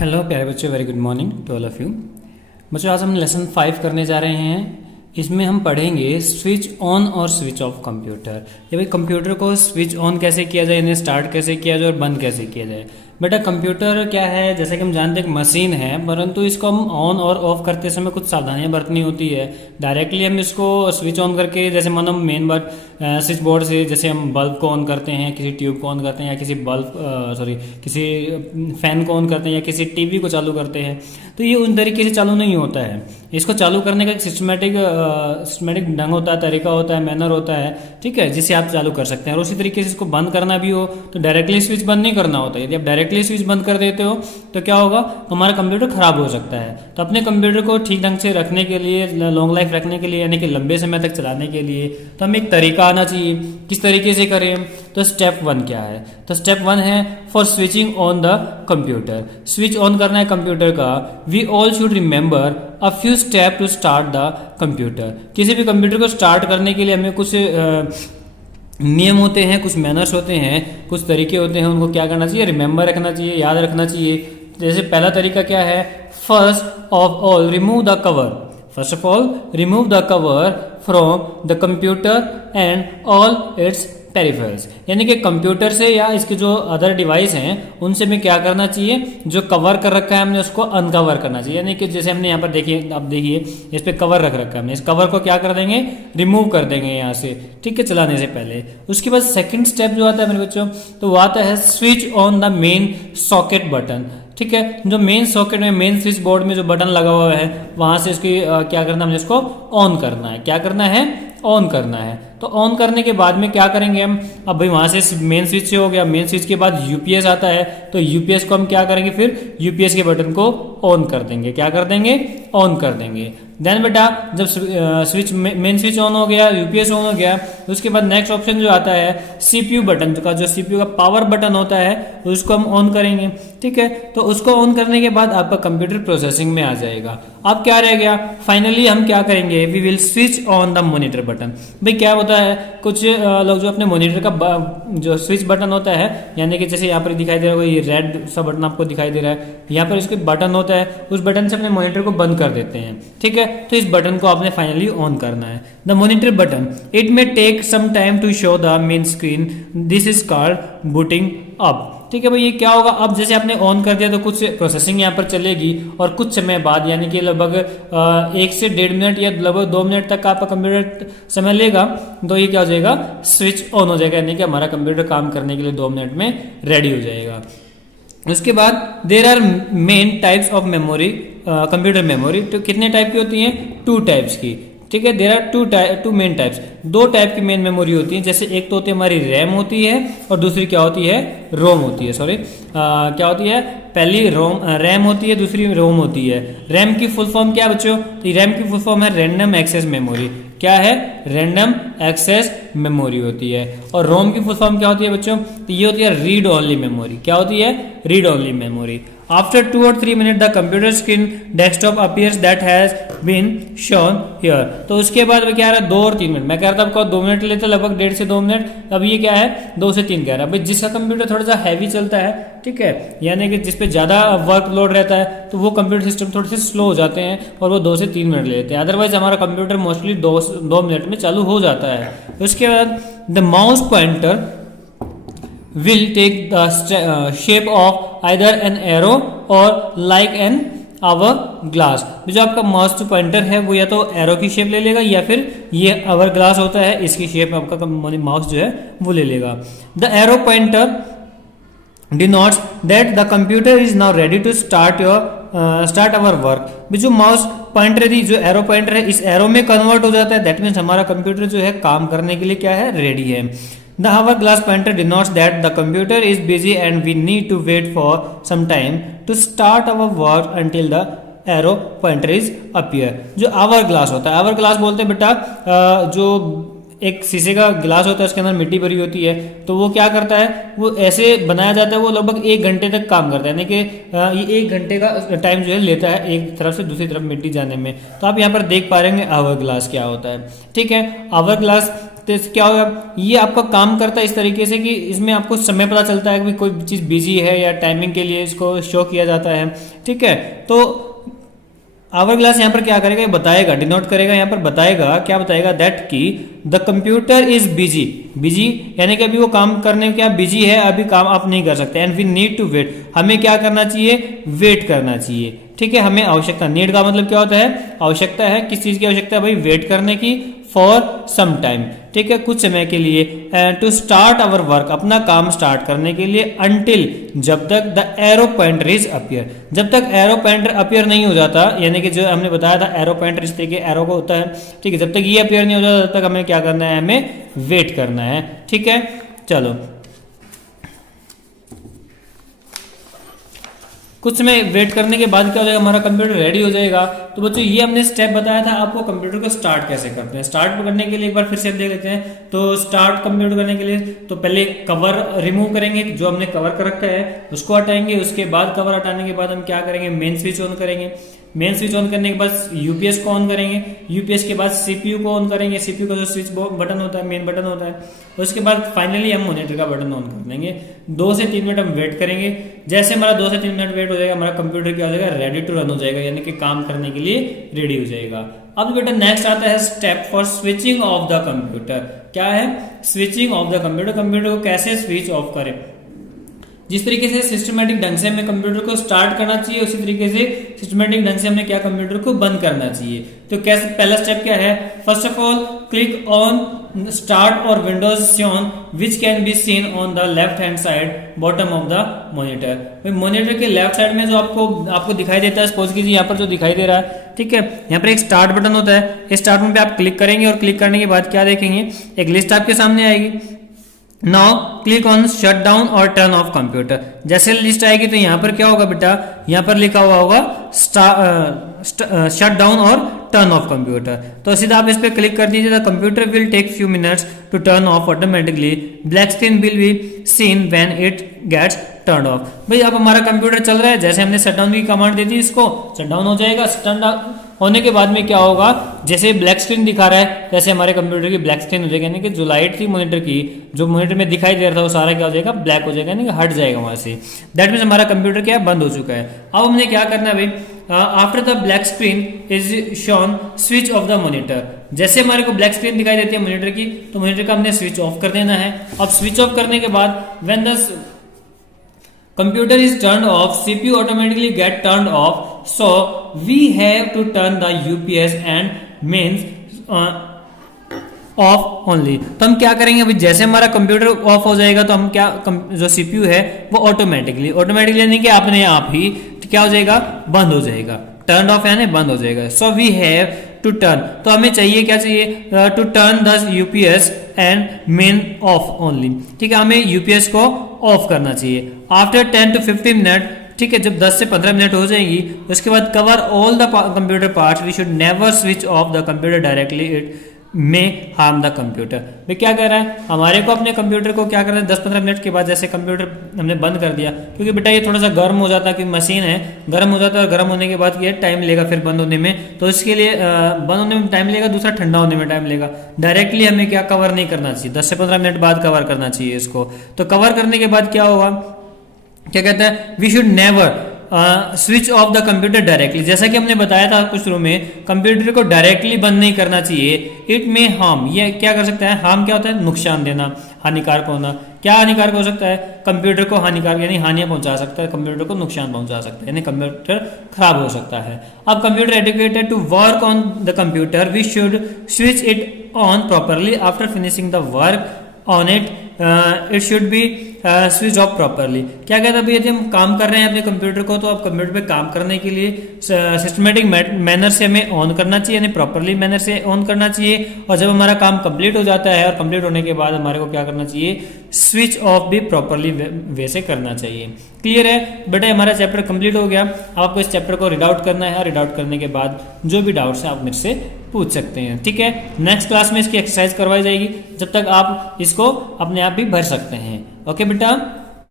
Hello प्यारे बच्चों, very good morning to all of you. बच्चों, आज हम लेसन 5 करने जा रहे हैं। इसमें हम पढ़ेंगे स्विच ऑन और स्विच ऑफ कंप्यूटर। ये भाई कंप्यूटर को स्विच ऑन कैसे किया जाए, इन्हें स्टार्ट कैसे किया जाए और बंद कैसे किया जाए। बेटा कंप्यूटर क्या है, जैसे कि हम जानते हैं एक मशीन है, परंतु इसको हम ऑन और ऑफ करते समय कुछ सावधानियां बरतनी होती है। डायरेक्टली हम इसको स्विच ऑन करके, जैसे मानो मेन स्विच बोर्ड से जैसे हम बल्ब को ऑन करते हैं, किसी ट्यूब को ऑन करते हैं, या किसी फैन को ऑन करते हैं, या किसी टीवी को चालू करते हैं, तो ये उन तरीके से चालू नहीं होता है। इसको चालू करने का एक सिस्टमेटिक ढंग होता है, तरीका होता है, मैनर होता है, ठीक है, जिससे आप चालू कर सकते हैं। और उसी तरीके से इसको बंद करना भी हो तो डायरेक्टली स्विच बंद नहीं करना होता है। यदि आप डायरेक्टली स्विच बंद कर देते हो तो क्या होगा, हमारा कंप्यूटर खराब हो सकता है। तो अपने कंप्यूटर को ठीक ढंग से रखने के लिए, लॉन्ग लाइफ रखने के लिए, यानी कि लंबे समय तक चलाने के लिए, तो हमें एक तरीका आना चाहिए। किस तरीके से करें, तो स्टेप 1 क्या है, तो स्टेप 1 है for switching on the computer. Switch on करना है कंप्यूटर का, we all should remember a few step to start the computer. किसी भी कंप्यूटर को स्टार्ट करने के लिए हमें कुछ नियम होते हैं, कुछ मैनर्स होते हैं, कुछ तरीके होते हैं, उनको क्या करना चाहिए, रिमेंबर रखना चाहिए, याद रखना चाहिए। जैसे पहला तरीका क्या है, first of all remove the cover. First of all remove the cover from the computer and all it's peripherals. यानी कि कंप्यूटर से या इसके जो अदर डिवाइस हैं उनसे में क्या करना चाहिए, जो कवर कर रखा है हमने उसको अनकवर करना चाहिए। यानी कि जैसे हमने यहाँ पर देखिए, आप देखिए इस पे कवर रख रखा है हमने, इस कवर को क्या कर देंगे, रिमूव कर देंगे यहाँ से, ठीक है, चलाने से पहले। उसके बाद सेकंड स्टेप जो आता है मेरे बच्चों, तो वो आता है switch on the main socket button. ठीक है, जो मेन सॉकेट में, मेन स्विच बोर्ड में जो बटन लगा हुआ है वहां से इसकी क्या करना है, हमने इसको ऑन करना है। क्या करना है, ऑन करना है। तो ऑन करने के बाद में क्या करेंगे हम, अब भाई वहां से मेन स्विच से हो गया, मेन स्विच के बाद यूपीएस आता है, तो यूपीएस को हम क्या करेंगे, फिर यूपीएस के बटन को ऑन कर देंगे। क्या कर देंगे, ऑन कर देंगे। देन बेटा जब स्विच मेन स्विच ऑन हो गया, यूपीएस ऑन हो गया, उसके बाद नेक्स्ट ऑप्शन जो आता है सीपीयू बटन का, जो सीपीयू का पावर बटन होता है उसको हम ऑन करेंगे। ठीक है, तो उसको ऑन करने के बाद आपका कंप्यूटर प्रोसेसिंग में आ जाएगा। अब क्या रह गया, फाइनली हम क्या करेंगे, we will switch on the monitor button. भाई क्या होता है, कुछ लोग जो अपने मॉनिटर का जो स्विच बटन होता है, यानी कि जैसे यहाँ पर दिखाई दे रहा है, ये रेड सा बटन आपको दिखाई दे रहा है, यहाँ पर इसके बटन होता है, उस बटन से अपने मॉनिटर को बंद कर देते हैं। ठीक है, तो इस बटन को आपने फाइनली ऑन करना है। The monitor button, it may take some time to show the main screen, this is called booting up. ठीक है भाई, ये क्या होगा, अब जैसे आपने ऑन कर दिया तो कुछ प्रोसेसिंग यहाँ पर चलेगी, और कुछ समय बाद यानी कि लगभग 1 से 1.5 मिनट या लगभग 2 मिनट तक आपका कंप्यूटर समय लेगा, तो ये क्या हो जाएगा, स्विच ऑन हो जाएगा, यानी कि हमारा कंप्यूटर काम करने के लिए 2 मिनट में रेडी हो जाएगा। उसके बाद there are main types of memory, computer memory. तो कितने टाइप की होती हैं, 2 टाइप्स की। ठीक है, there are two main types, 2 type की मेन मेमोरी होती है। जैसे एक तो होती है हमारी रैम होती है, और दूसरी क्या होती है, रोम होती है। क्या होती है, पहली रैम होती है, दूसरी रोम होती है। रैम की फुल फॉर्म क्या है बच्चों, तो रैम की फुल फॉर्म है रैंडम एक्सेस मेमोरी। क्या है, रैंडम एक्सेस मेमोरी होती है। और रोम की फुल फॉर्म क्या होती है बच्चों, तो ये होती है रीड ओनली मेमोरी। क्या होती है, read only memory. After 2 or 3 minutes, the computer screen desktop appears that has been shown here. तो उसके बाद क्या आ रहा है, 2 और 3 मिनट। मैं कह रहा था आपको 2 मिनट लेते, लगभग 1.5 से 2 मिनट। अब ये क्या है, 2 से 3 कह रहा है। भाई जिसका कंप्यूटर थोड़ा सा हैवी चलता है, ठीक है, यानी कि जिसपे ज्यादा वर्कलोड रहता है, तो वो कंप्यूटर सिस्टम थोड़े से स्लो हो जाते हैं और वो 2 से 3 मिनट लेते हैं। अदरवाइज हमारा कंप्यूटर मोस्टली 2 मिनट में चालू हो जाता है। उसके बाद the mouse pointer will take the shape of either an arrow or like an hour glass। जो आपका माउस पॉइंटर है वो या तो एरो की शेप ले लेगा, या फिर ये आवर ग्लास होता है इसकी शेप में आपका माउस जो है वो ले लेगा। The arrow pointer denotes that the computer is now ready to start our work। जो माउस पॉइंटर है, जो एरो पॉइंटर है, इस एरो में कन्वर्ट हो जाता है। दैट मीन्स हमारा कंप्यूटर जो है काम करने के लिए क्या है, रेडी है। The hourglass pointer denotes that the computer is busy and we need to wait for some time to start our work until the arrow pointer is appear। जो hourglass होता है, hourglass बोलते हैं बेटा जो एक शीशे का गिलास होता है, उसके अंदर मिट्टी भरी होती है, तो वो क्या करता है, वो ऐसे बनाया जाता है, वो लगभग 1 घंटे तक काम करता है, यानी कि ये 1 घंटे का टाइम जो है लेता है एक तरफ से दूसरी तरफ मिट्टी जाने में। तो आप यहाँ पर देख पा रहे हैं आवर ग्लास क्या होता है। ठीक है, आवर ग्लास तो क्या होगा, ये आपका काम करता है इस तरीके से कि इसमें आपको समय पता चलता है कि कोई चीज़ बिजी है या टाइमिंग के लिए इसको शो किया जाता है। ठीक है, तो आवर ग्लास यहाँ पर क्या करेगा, बताएगा, डिनोट करेगा, यहाँ पर बताएगा, क्या बताएगा, दैट कि the computer is busy, busy यानी कि अभी वो काम करने क्या बिजी है, अभी काम आप नहीं कर सकते, and we need to wait, हमें क्या करना चाहिए, वेट करना चाहिए। ठीक है, हमें आवश्यकता, नीड का मतलब क्या होता है, आवश्यकता है, किस चीज की आवश्यकता है भाई, वेट करने की, फॉर सम टाइम। ठीक है, कुछ समय के लिए, टू स्टार्ट आवर वर्क, अपना काम स्टार्ट करने के लिए, अंटिल, जब तक the arrow pointer is appear, जब तक एरो पॉइंटर अपीयर नहीं हो जाता, यानी कि जो हमने बताया था एरो पॉइंटर इस तरीके एरो को होता है। ठीक है, जब तक ये अपीयर नहीं हो जाता तब तक हमें क्या करना है, हमें वेट करना है। ठीक है, चलो कुछ समय वेट करने के बाद क्या हो जाएगा, हमारा कंप्यूटर रेडी हो जाएगा। तो बच्चों ये हमने स्टेप बताया था आपको कंप्यूटर को स्टार्ट कैसे करते हैं। स्टार्ट करने के लिए एक बार फिर से देख लेते हैं। तो स्टार्ट कंप्यूटर करने के लिए तो पहले कवर रिमूव करेंगे, जो हमने कवर कर रखा है उसको हटाएंगे। उसके बाद कवर हटाने के बाद हम क्या करेंगे, मेन स्विच ऑन करेंगे। मेन स्विच ऑन करने के बाद यूपीएस को ऑन करेंगे। यूपीएस के बाद सीपीयू को ऑन करेंगे। सीपीयू का जो स्विच बटन होता है, मेन बटन होता है। उसके बाद फाइनली हम मॉनिटर का बटन ऑन कर देंगे। 2 से 3 मिनट हम वेट करेंगे। जैसे हमारा 2 से 3 मिनट वेट हो जाएगा, हमारा कंप्यूटर क्या हो जाएगा, रेडी टू रन हो जाएगा, यानी कि काम करने के लिए रेडी हो जाएगा। अब बेटा नेक्स्ट आता है step for switching off the computer. क्या है, switching off the computer. Computer को कैसे स्विच ऑफ करें, जिस तरीके से सिस्टमेटिक ढंग से हमें कंप्यूटर को स्टार्ट करना चाहिए, उसी तरीके से सिस्टमेटिक ढंग से हमें क्या कंप्यूटर को बंद करना चाहिए। तो कैसे, पहला स्टेप क्या है, first of all click on start और Windows shown which can be seen on the left hand side bottom of the monitor. Monitor के लेफ्ट साइड में जो आपको दिखाई देता है, सपोज कीजिए यहाँ पर जो दिखाई दे रहा है, ठीक है, यहाँ पर एक स्टार्ट बटन होता है। इस स्टार्ट बटन पे आप क्लिक करेंगे और क्लिक करने के बाद क्या देखेंगे, एक लिस्ट आपके सामने आएगी। Now click on shut down और टर्न ऑफ कंप्यूटर। जैसे लिस्ट आएगी तो यहाँ पर क्या होगा बेटा, यहाँ पर लिखा हुआ होगा शट डाउन और टर्न ऑफ कंप्यूटर। तो सीधा आप इस पे क्लिक कर दीजिए। The computer will take few minutes to turn off automatically, black screen will be seen when it gets turn off. भाई अब हमारा कंप्यूटर चल रहा है, जैसे हमने शट डाउन की कमांड दे दी, इसको शट डाउन हो जाएगा। शट डाउन होने के बाद में क्या होगा, जैसे ब्लैक स्क्रीन दिखा रहा है, जैसे हमारे कंप्यूटर की ब्लैक स्क्रीन हो जाएगी, यानी कि जो लाइट थी मॉनिटर की, जो मॉनिटर में दिखाई दे रहा था, वो सारा क्या हो जाएगा, ब्लैक हो जाएगा, यानी कि हट जाएगा वहां से। दैट मीन्स हमारा कंप्यूटर क्या है, बंद हो चुका है। अब हमने क्या करना है भाई, after the black screen is shown switch off the monitor. जैसे हमारे को ब्लैक स्क्रीन दिखाई देती है मॉनिटर की, तो मॉनिटर का हमने स्विच ऑफ कर देना है। अब स्विच ऑफ करने के बाद when the computer is turned off, CPU automatically get turned off, so we have to turn the UPS and mains of only. तो हम क्या करेंगे अभी, जैसे हमारा कंप्यूटर ऑफ हो जाएगा तो हम क्या, जो सीपीयू है वो ऑटोमेटिकली यानी कि अपने आप ही क्या हो जाएगा, बंद हो जाएगा। टर्न ऑफ यानी बंद हो जाएगा। So we have to turn, तो हमें चाहिए क्या चाहिए, to turn the UPS and main off only. ठीक है, हमें यूपीएस को ऑफ करना चाहिए। आफ्टर 10 to 15 मिनट, ठीक है, जब 10 से 15 मिनट हो जाएंगी, उसके बाद cover all the computer parts, we should never switch off the computer directly, it may harm the computer. वे क्या कह रहा है, हमारे को अपने कंप्यूटर को क्या करना है, 10-15 मिनट के बाद जैसे कंप्यूटर हमने बंद कर दिया, क्योंकि बेटा ये थोड़ा सा गर्म हो जाता है, क्योंकि मशीन है, गर्म हो जाता है, और गर्म होने के बाद ये टाइम लेगा फिर बंद होने में, तो इसके लिए बंद होने में टाइम लेगा, दूसरा ठंडा होने में टाइम लेगा। डायरेक्टली हमें क्या कवर नहीं करना चाहिए, 10 से 15 मिनट बाद कवर करना चाहिए इसको। तो कवर करने के बाद क्या होगा, क्या कहता है, we should never switch off the computer directly. जैसा कि हमने बताया था कुछ शुरू में, कंप्यूटर को डायरेक्टली बंद नहीं करना चाहिए। इट में हार्म, ये क्या कर सकता है, हार्म क्या होता है, नुकसान देना, हानिकारक होना। क्या हानिकारक हो सकता है, कंप्यूटर को हानिकारक यानी हानियां पहुंचा सकता है, कंप्यूटर को नुकसान पहुंचा सकता है, यानी कंप्यूटर खराब हो सकता है। अब computer educated to work on the computer, we should switch it on properly after finishing the work on it. It should be switch off properly. क्या कहता है, यदि हम काम कर रहे हैं अपने कंप्यूटर को, तो आप कंप्यूटर पे काम करने के लिए सिस्टमेटिक मैनर से हमें ऑन करना चाहिए, यानी प्रॉपरली मैनर से ऑन करना चाहिए। और जब हमारा काम कंप्लीट हो जाता है और कंप्लीट होने के बाद हमारे को क्या करना चाहिए, स्विच ऑफ भी प्रॉपरली वे से करना चाहिए। क्लियर है बेटा, हमारा चैप्टर कंप्लीट हो गया। आपको इस चैप्टर को रीड आउट करना है और रीड आउट करने के बाद जो भी डाउट्स है आप मेरे से पूछ सकते हैं। ठीक है, नेक्स्ट क्लास में इसकी एक्सरसाइज करवाई जाएगी, जब तक आप इसको अपने आप भी भर सकते हैं। ओके बेटा।